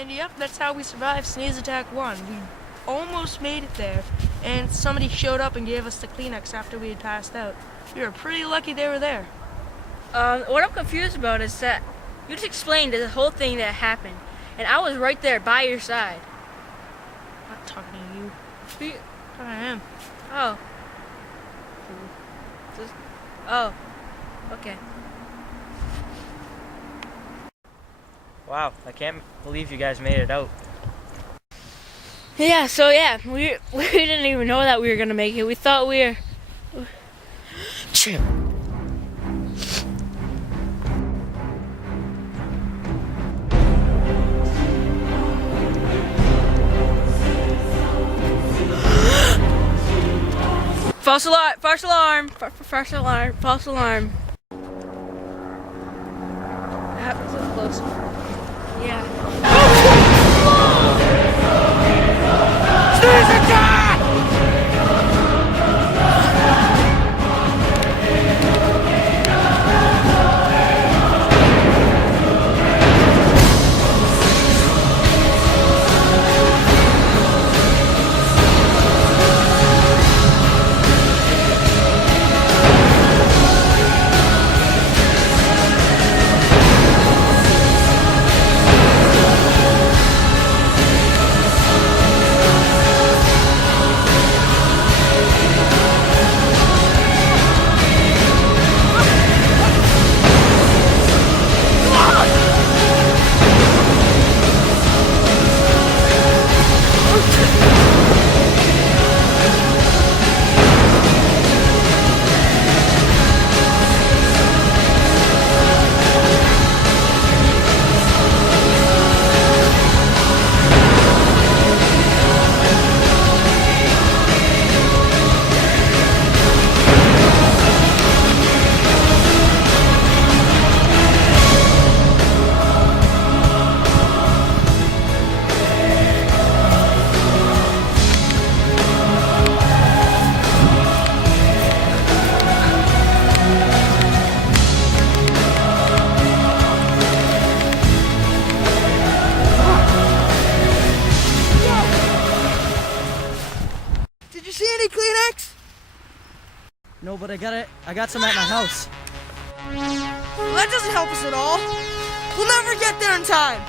And yep, that's how we survived Sneeze Attack 1. We almost made it there, and somebody showed up and gave us the Kleenex after we had passed out. We were pretty lucky they were there. What I'm confused about is that you just explained the whole thing that happened, and I was right there by your side. I'm not talking to you. Speak. I am. Oh. Oh. Okay. Wow, I can't believe you guys made it out. Yeah, so yeah, we didn't even know that we were gonna make it. We thought we were... Chill. False alarm! False alarm! False alarm! False alarm! That was so close. Yeah. Sneeze Attack! Did you see any Kleenex? No, but I got some at my house. Well, that doesn't help us at all. We'll never get there in time.